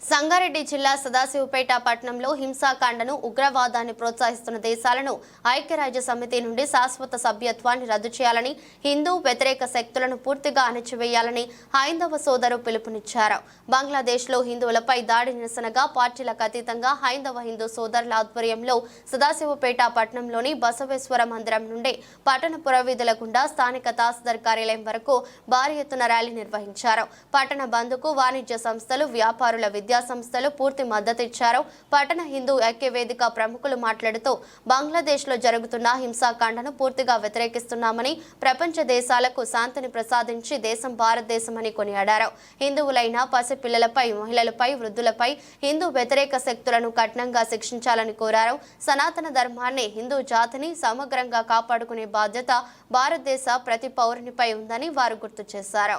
సంగారెడ్డి జిల్లా సదాశివపేట పట్టణంలో హింసాకాండను ఉగ్రవాదాన్ని ప్రోత్సహిస్తున్న దేశాలను ఐక్యరాజ్య సమితి నుండి శాశ్వత సభ్యత్వాన్ని రద్దు చేయాలని హిందూ వ్యతిరేక శక్తులను పూర్తిగా అణచివేయాలని హైందవ సోదరు పిలుపునిచ్చారు. బంగ్లాదేశ్లో హిందువులపై దాడి నిరసనగా పార్టీలకు అతీతంగా హైందవ హిందూ సోదరుల ఆధ్వర్యంలో సదాశివపేట పట్టణంలోని బసవేశ్వర మందిరం నుండి పట్టణ పురవీధుల గుండా స్థానిక తహసీల్దార్ కార్యాలయం వరకు భారీ ఎత్తున ర్యాలీ నిర్వహించారు. పట్టణ బంద్కు వాణిజ్య సంస్థలు వ్యాపారుల విద్యా సంస్థలు పూర్తి మద్దతిచ్చారు పట్టణ హిందూ ఐక్యవేదిక ప్రముఖులు మాట్లాడుతూ బంగ్లాదేశ్లో జరుగుతున్న హింసాకాండను పూర్తిగా వ్యతిరేకిస్తున్నామని ప్రపంచ దేశాలకు శాంతిని ప్రసాదించి దేశం భారతదేశమని కొనియాడారు. హిందువులైన పసిపిల్లలపై మహిళలపై వృద్ధులపై హిందూ వ్యతిరేక శక్తులను కఠినంగా శిక్షించాలని కోరారు. సనాతన ధర్మాన్ని హిందూ జాతిని సమగ్రంగా కాపాడుకునే బాధ్యత భారతదేశ ప్రతి పౌరునిపై ఉందని వారు గుర్తు చేశారు.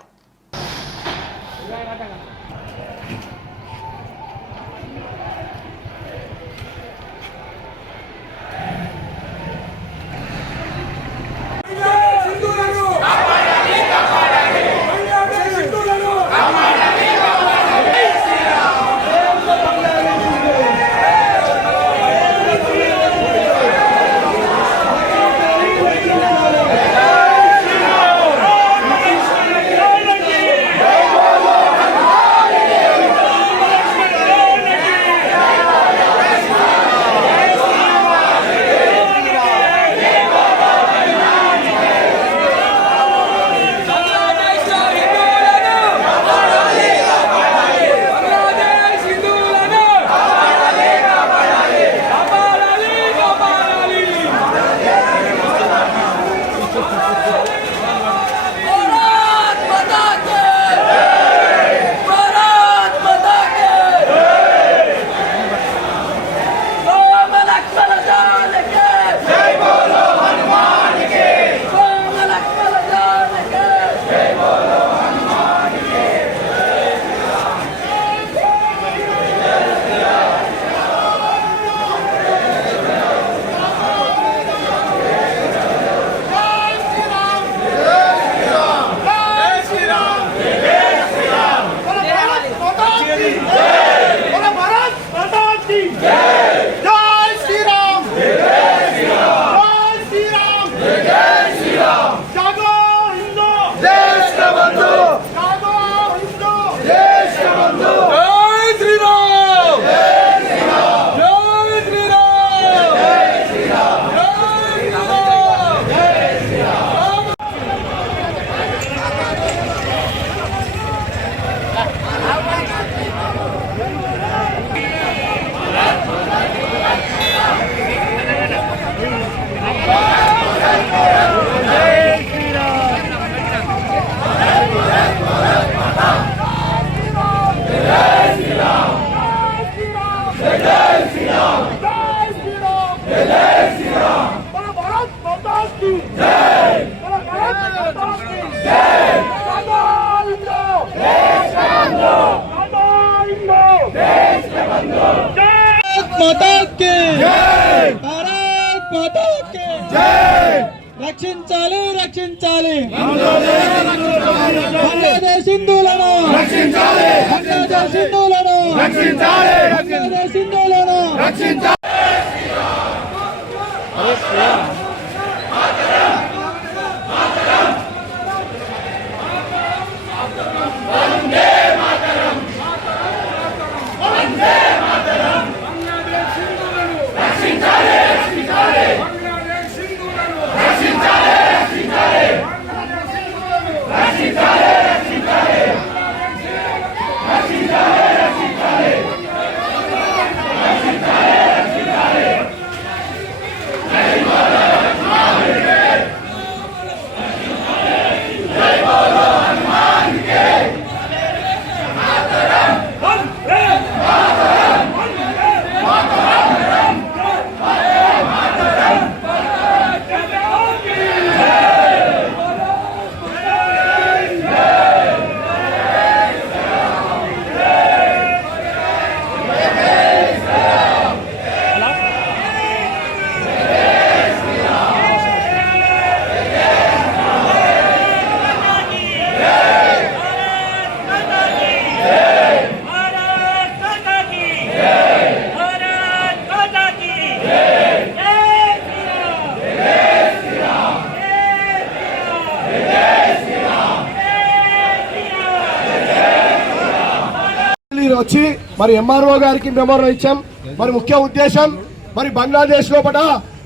మాతా భారత్ మాతా రక్షించాలి రక్షించాలి బంగ్లాదేశ్ హిందువులను బంగ్లాదేశ్ హిందువులను బంగ్లాదేశ్ హిందువులను మరి ఎంఆర్ఓ గారికి మెమోరం ఇచ్చాం. మరి ముఖ్య ఉద్దేశం మరి బంగ్లాదేశ్ లోపల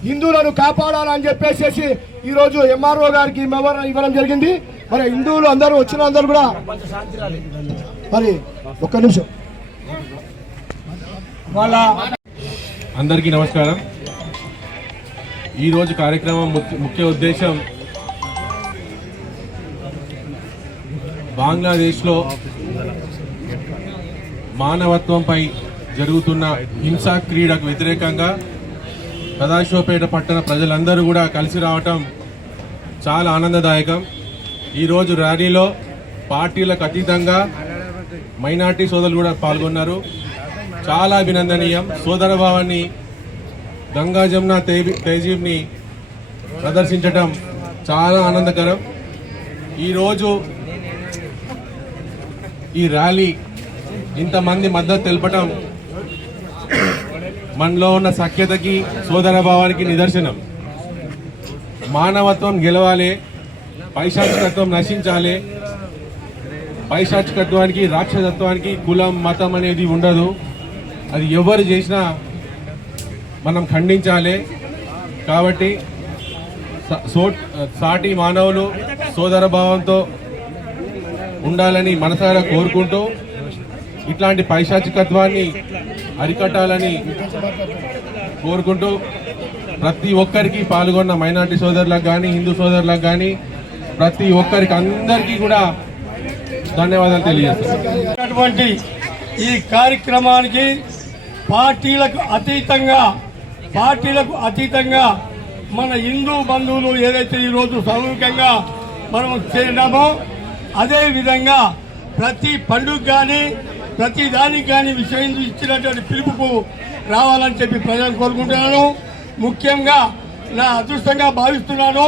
హిందువులను కాపాడాలని చెప్పేసి ఈ రోజు ఎంఆర్ఓ గారికి మెమోరం ఇవ్వడం జరిగింది. మరి హిందువులు అందరూ వచ్చిన అందరూ కూడా మరి ఒక్క నిమిషం. వాళ్ళ అందరికీ నమస్కారం. ఈరోజు కార్యక్రమం ముఖ్య- ముఖ్య ఉద్దేశం బంగ్లాదేశ్లో మానవత్వంపై జరుగుతున్న హింసా క్రీడకు వ్యతిరేకంగా సదాశివపేట పట్టణ ప్రజలందరూ కూడా కలిసి రావటం చాలా ఆనందదాయకం. ఈరోజు ర్యాలీలో పార్టీలకు అతీతంగా మైనార్టీ సోదరులు కూడా పాల్గొన్నారు. చాలా అభినందనీయం. సోదర భావాన్ని గంగా జమున తేజీ- ప్రదర్శించటం చాలా ఆనందకరం. ఈరోజు ఈ ర్యాలీ ఇంతమంది మద్దతు తెలపటం మనలో ఉన్న సఖ్యతకి సోదర భావానికి నిదర్శనం. మానవత్వం గెలవాలి పైశాచికత్వం నశించాలి పైశాచికత్వానికి రాక్షసత్వానికి కులం మతం అనేది ఉండదు. అది ఎవరు చేసినా మనం ఖండించాలి. కాబట్టి సో సాటి మానవులు సోదర భావంతో ఉండాలని మనసారా కోరుకుంటూ ఇట్లాంటి పైశాచికత్వాన్ని అరికట్టాలని కోరుకుంటూ ప్రతి ఒక్కరికి పాల్గొన్న మైనార్టీ సోదరులకు కానీ హిందూ సోదరులకు కానీ ప్రతి ఒక్కరికి అందరికీ కూడా ధన్యవాదాలు తెలియజేస్తాను అటువంటి ఈ కార్యక్రమానికి పార్టీలకు అతీతంగా పార్టీలకు అతీతంగా మన హిందూ బంధువులు ఏదైతే ఈరోజు సామూహికంగా మనం చేరినామో అదేవిధంగా ప్రతి పండుగ కానీ ప్రతి దానికి కానీ విషయం ఇచ్చినటువంటి పిలుపుకు రావాలని చెప్పి ప్రజలను కోరుకుంటున్నాను. ముఖ్యంగా నా అదృష్టంగా భావిస్తున్నాను.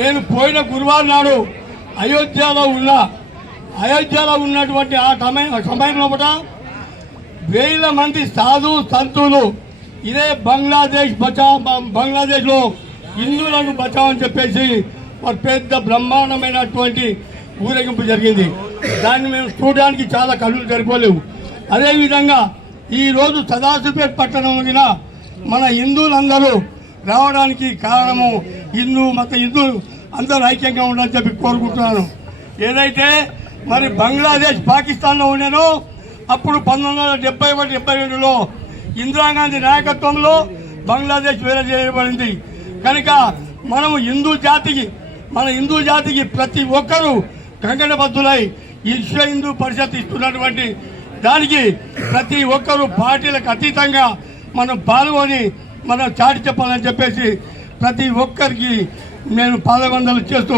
నేను పోయిన గురువారం నాడు అయోధ్యలో ఉన్న అయోధ్యలో ఉన్నటువంటి ఆ సమయం సమయం లోపల వేల మంది సాధు సంతులు ఇదే బంగ్లాదేశ్ బచా బంగ్లాదేశ్లో హిందువులను బచావని చెప్పేసి ఒక పెద్ద బ్రహ్మాండమైనటువంటి ఊరేగింపు జరిగింది. దాన్ని మేము చూడడానికి చాలా కళ్ళు సరిపోలేవు. అదేవిధంగా ఈరోజు సదాశివపేట పట్టణం మన హిందువులందరూ రావడానికి కారణము హిందూ మత హిందూ అందరూ ఐక్యంగా ఉండాలని చెప్పి కోరుకుంటున్నాను. ఏదైతే మరి బంగ్లాదేశ్ పాకిస్తాన్లో ఉండేనో అప్పుడు పంతొమ్మిది వందల డెబ్బై ఒకటి డెబ్బై రెండులో ఇందిరాగాంధీ నాయకత్వంలో బంగ్లాదేశ్ వేరే చేయబడింది కనుక మనము హిందూ జాతికి మన హిందూ జాతికి ప్రతి ఒక్కరూ కంకణబద్ధులై విశ్వ హిందూ పరిషత్ ఇస్తున్నటువంటి దానికి ప్రతి ఒక్కరూ పార్టీలకు అతీతంగా మనం పాల్గొని మనం చాటి చెప్పాలని చెప్పేసి ప్రతి ఒక్కరికి నేను పాదవందలు చేస్తూ